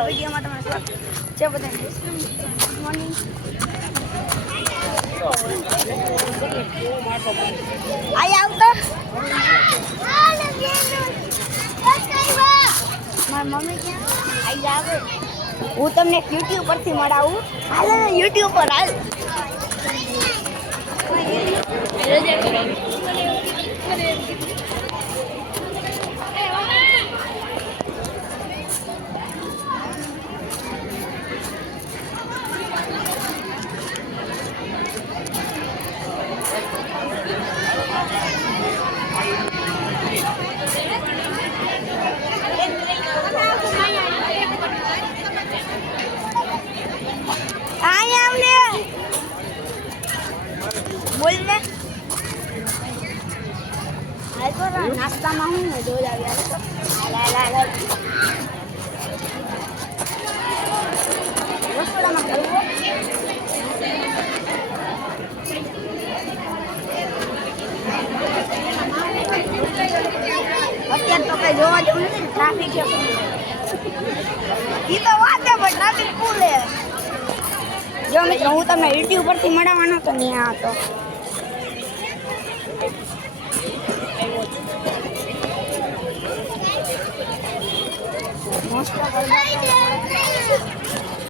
નવા વિડીયોમાં તમારું સ્વાગત છે બધાને. Good morning. આઈ આવતો મારી મમ્મી ક્યાં આઈ આવે. હું તમને યુટ્યુબ પરથી મળાવું. હાલ યુટ્યુબ પર હાલ. બોલ ને હાલ તો નાસ્તામાં હું ને જોઈ આવ્યા રસોડામાં કરવું અત્યારે તો કઈ જોવા જેવું નથી. ટ્રાફિક છે એ તો વાત છે પણ ટ્રાફિક ફૂલ છે. જો મિત્રો હું તમને યુટ્યુબ પરથી મળવાનો તો ત્યાં હતો.